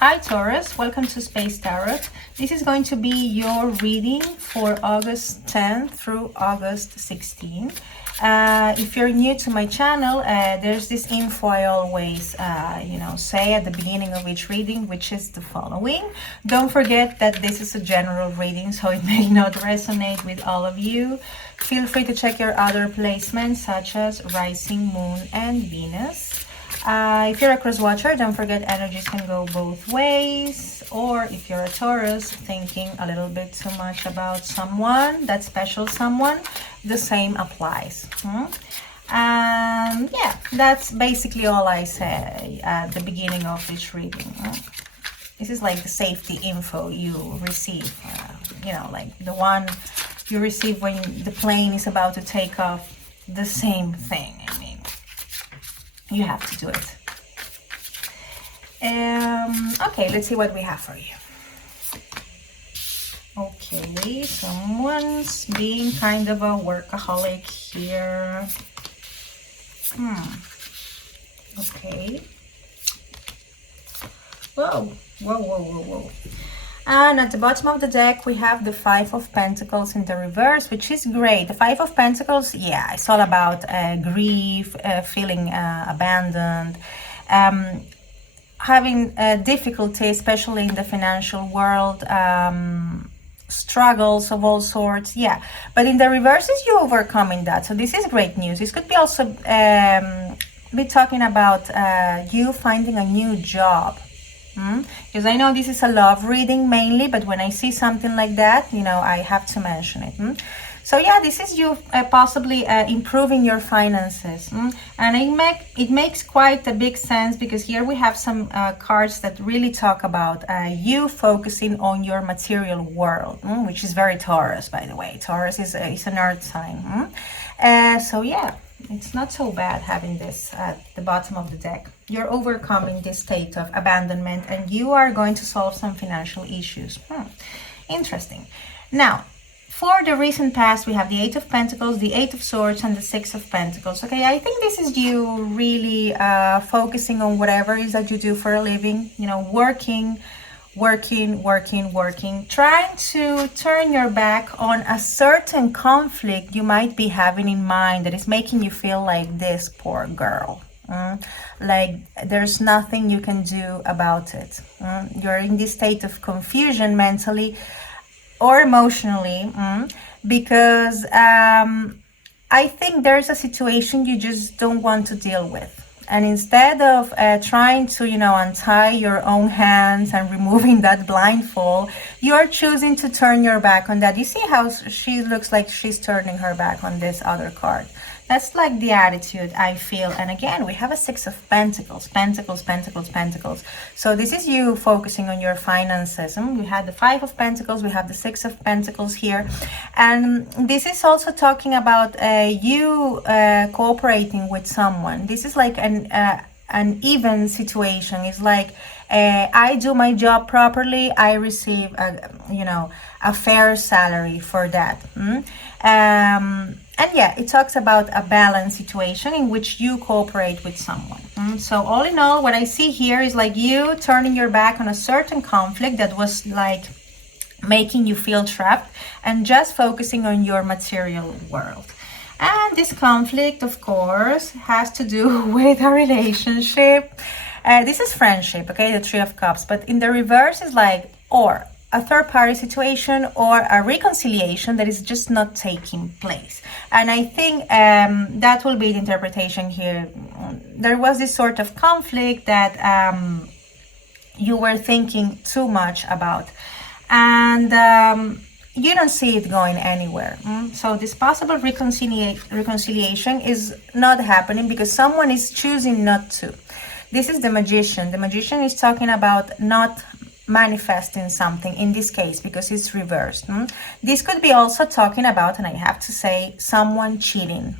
Hi Taurus, welcome to Space Tarot. This is going to be your reading for August 10th through August 16th. If you're new to my channel, there's this info I always, say at the beginning of each reading, which is the following. Don't forget that this is a general reading, so it may not resonate with all of you. Feel free to check your other placements, such as Rising, Moon, and Venus. If you're a cross watcher, don't forget energies can go both ways. Or if you're a Taurus thinking a little bit too much about someone, that special someone, the same applies. And yeah, that's basically all I say at the beginning of each reading. This is like the safety info you receive, like the one you receive when the plane is about to take off. The same thing. I mean, you have to do it. Okay, let's see what we have for you. Okay, someone's being kind of a workaholic here. Okay. Whoa. And at the bottom of the deck, we have the Five of Pentacles in the reverse, which is great. The Five of Pentacles, yeah, it's all about grief, feeling abandoned, having difficulty, especially in the financial world, struggles of all sorts, yeah. But in the reverse is you overcoming that. So this is great news. This could be also be talking about you finding a new job. Because I know this is a love reading mainly, but when I see something like that, I have to mention it. So yeah, this is you possibly improving your finances. And it makes quite a big sense, because here we have some cards that really talk about you focusing on your material world, which is very Taurus, by the way. Taurus is an earth sign. So yeah, it's not so bad having this at the bottom of the deck. You're overcoming this state of abandonment, and you are going to solve some financial issues. Interesting. Now, for the recent past, we have the Eight of Pentacles, the Eight of Swords, and the Six of Pentacles. Okay, I think this is you really focusing on whatever it is that you do for a living. Working, trying to turn your back on a certain conflict you might be having in mind that is making you feel like this poor girl. Like there's nothing you can do about it. You're in this state of confusion mentally or emotionally, because I think there's a situation you just don't want to deal with. And instead of trying to, untie your own hands and removing that blindfold, you're choosing to turn your back on that. You see how she looks like she's turning her back on this other card. That's like the attitude I feel. And again, we have a Six of Pentacles, Pentacles. So this is you focusing on your finances. We had the Five of Pentacles, we have the Six of Pentacles here. And this is also talking about you cooperating with someone. This is like an even situation. It's like I do my job properly, I receive a fair salary for that. And yeah, it talks about a balanced situation in which you cooperate with someone. So all in all, what I see here is like you turning your back on a certain conflict that was like making you feel trapped, and just focusing on your material world. And this conflict, of course, has to do with a relationship. This is friendship, okay, the Three of Cups. But in the reverse is like, or a third-party situation, or a reconciliation that is just not taking place. And I think that will be the interpretation here. There was this sort of conflict that you were thinking too much about, and you don't see it going anywhere. So this possible reconciliation is not happening because someone is choosing not to. This is the Magician. The Magician is talking about not manifesting something in this case, because it's reversed. This could be also talking about, and I have to say, someone cheating.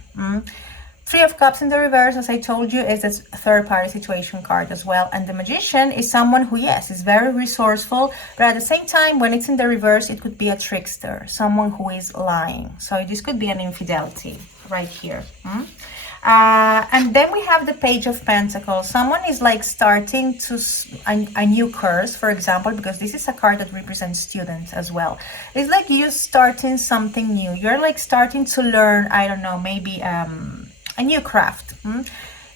Three of Cups in the reverse, as I told you, is a third-party situation card as well. And the Magician is someone who, yes, is very resourceful, but at the same time, when it's in the reverse, it could be a trickster, someone who is lying. So this could be an infidelity right here. And then we have the Page of Pentacles. Someone is like starting to a new course, for example, because this is a card that represents students as well. It's like you starting something new. You're like starting to learn, I don't know, maybe a new craft.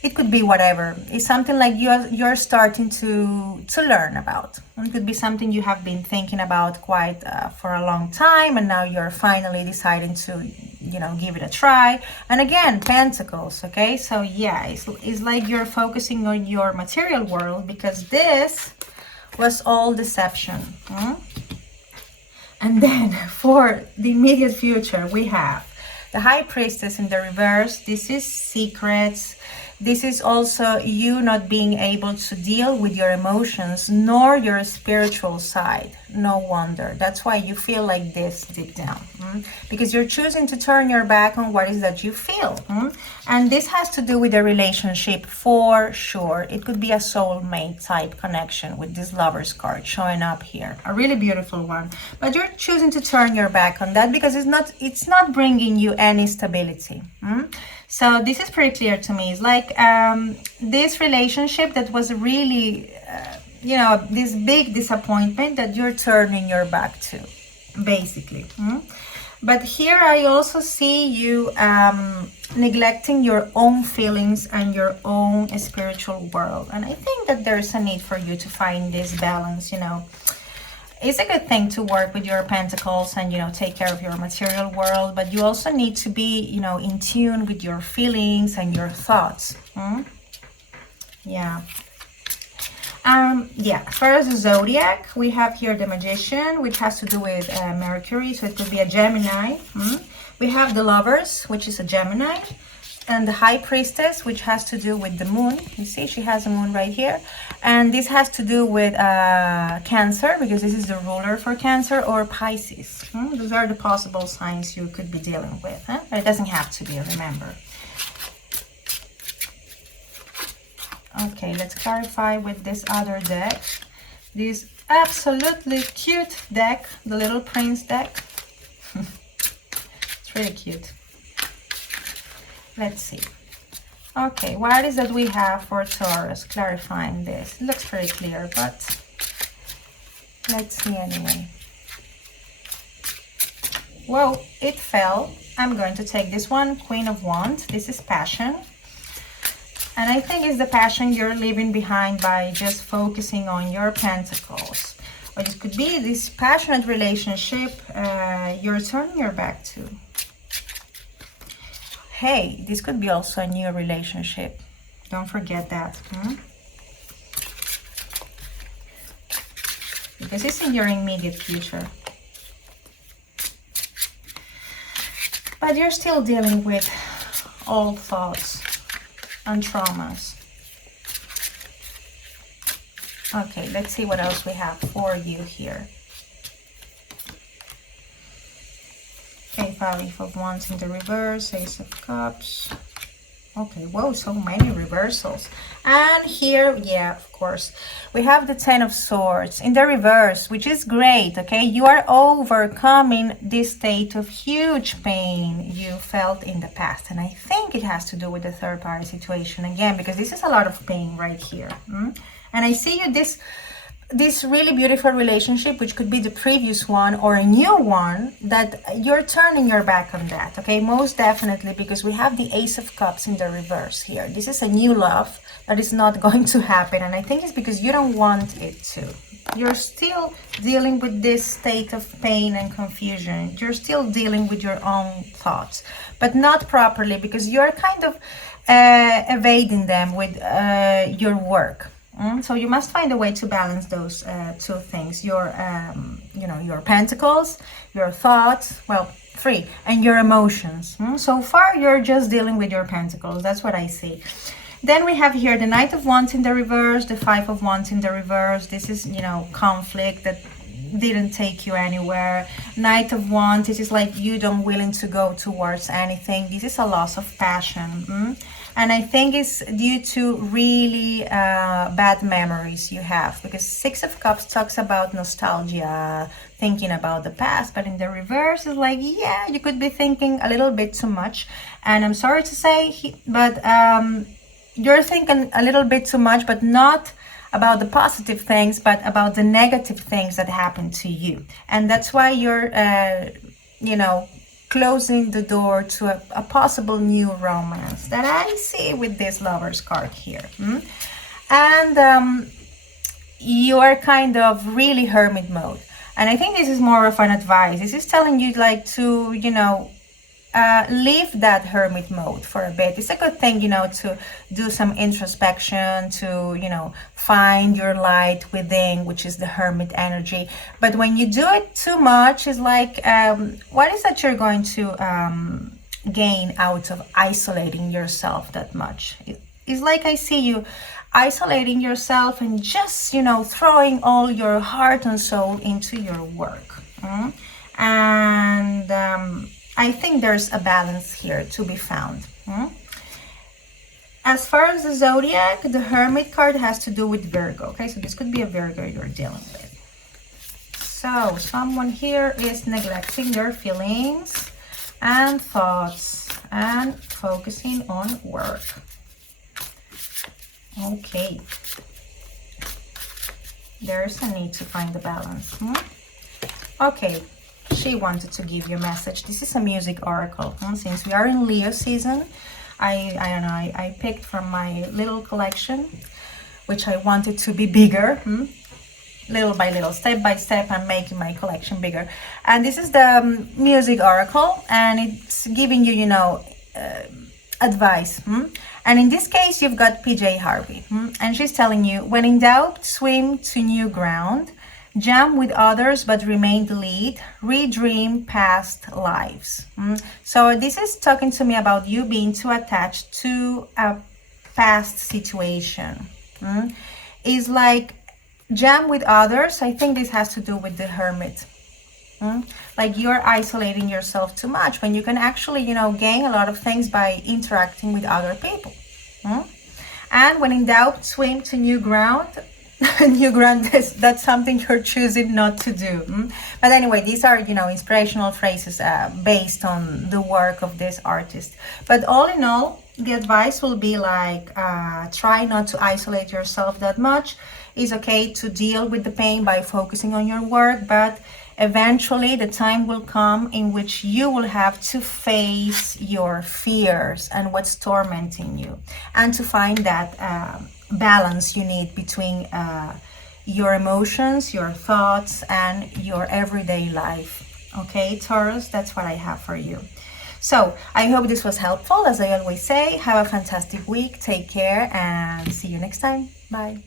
It could be whatever. It's something like you're starting to learn about. It could be something you have been thinking about quite for a long time, and now you're finally deciding to, you know, give it a try. And again, Pentacles, okay? So yeah, it's like you're focusing on your material world, because this was all deception. And then for the immediate future, we have the High Priestess in the reverse. This is secrets. This is also you not being able to deal with your emotions nor your spiritual side. No wonder. That's why you feel like this deep down. Because you're choosing to turn your back on what is that you feel. And this has to do with a relationship for sure. It could be a soulmate type connection with this Lover's card showing up here. A really beautiful one. But you're choosing to turn your back on that because it's not bringing you any stability. So this is pretty clear to me. It's like this relationship that was really, you know, this big disappointment that you're turning your back to, basically. But here I also see you neglecting your own feelings and your own spiritual world. And I think that there's a need for you to find this balance, you know. It's a good thing to work with your pentacles and, you know, take care of your material world, but you also need to be, you know, in tune with your feelings and your thoughts. Yeah. First the Zodiac, we have here the Magician, which has to do with Mercury, so it could be a Gemini. We have the Lovers, which is a Gemini, and the High Priestess, which has to do with the Moon. You see, she has a Moon right here. And this has to do with Cancer, because this is the ruler for Cancer, or Pisces. Those are the possible signs you could be dealing with. But it doesn't have to be, remember. Okay, let's clarify with this other deck. This absolutely cute deck, the Little Prince deck. It's really cute. Let's see. Okay, what is that we have for Taurus? Clarifying this. It looks pretty clear, but let's see anyway. Whoa, it fell. I'm going to take this one, Queen of Wands. This is passion. And I think it's the passion you're leaving behind by just focusing on your pentacles. But it could be this passionate relationship you're turning your back to. Hey, this could be also a new relationship. Don't forget that. Because it's in your immediate future. But you're still dealing with old thoughts and traumas. Okay, let's see what else we have for you here. Okay, Five of Wands in the reverse, Ace of Cups. Okay, whoa, so many reversals. And here, yeah, of course, we have the Ten of Swords in the reverse, which is great, okay? You are overcoming this state of huge pain you felt in the past. And I think it has to do with the third-party situation again, because this is a lot of pain right here. And I see you this really beautiful relationship, which could be the previous one or a new one, that you're turning your back on that, okay? Most definitely, because we have the Ace of Cups in the reverse here. This is a new love that is not going to happen, and I think it's because you don't want it to. You're still dealing with this state of pain and confusion. You're still dealing with your own thoughts, but not properly, because you're kind of evading them with your work. So you must find a way to balance those two things, your you know, your pentacles, your thoughts, well, free, and your emotions. So far you're just dealing with your pentacles. That's what I see. Then we have here the Knight of Wands in the reverse, the Five of Wands in the reverse. This is, you know, conflict that didn't take you anywhere. Knight of Wands, this is like you don't willing to go towards anything. This is a loss of passion. And I think it's due to really bad memories you have, because Six of Cups talks about nostalgia, thinking about the past, but in the reverse is like, yeah, you could be thinking a little bit too much. And I'm sorry to say, but you're thinking a little bit too much, but not about the positive things, but about the negative things that happen to you. And that's why you're, closing the door to a possible new romance that I see with this Lovers card here. And you are kind of really hermit mode. And I think this is more of an advice. This is telling you like to, leave that hermit mode for a bit. It's a good thing, to do some introspection, to, find your light within, which is the hermit energy. But when you do it too much, it's like, what is that you're going to gain out of isolating yourself that much? It's like I see you isolating yourself and just, throwing all your heart and soul into your work. And I think there's a balance here to be found. As far as the zodiac, the Hermit card has to do with Virgo. Okay, so this could be a Virgo you're dealing with. So someone here is neglecting their feelings and thoughts and focusing on work. Okay. There's a need to find the balance. Okay. She wanted to give you a message. This is a music oracle. Since we are in Leo season, I picked from my little collection, which I wanted to be bigger. Little by little, step by step, I'm making my collection bigger. And this is the music oracle, and it's giving you, advice. And in this case, you've got PJ Harvey. And she's telling you, when in doubt, swim to new ground. Jam with others but remain the lead. Redream past lives. So this is talking to me about you being too attached to a past situation. It's like jam with others. I think this has to do with the hermit. Like you're isolating yourself too much when you can actually, gain a lot of things by interacting with other people. And when in doubt, swim to new ground. New ground, that's something you're choosing not to do. But anyway, these are, inspirational phrases based on the work of this artist. But all in all, the advice will be like, try not to isolate yourself that much. It's okay to deal with the pain by focusing on your work, but eventually the time will come in which you will have to face your fears and what's tormenting you, and to find that balance you need between your emotions, your thoughts, and your everyday life. Okay, Taurus, that's what I have for you. So I hope this was helpful. As I always say, have a fantastic week, take care, and see you next time. Bye.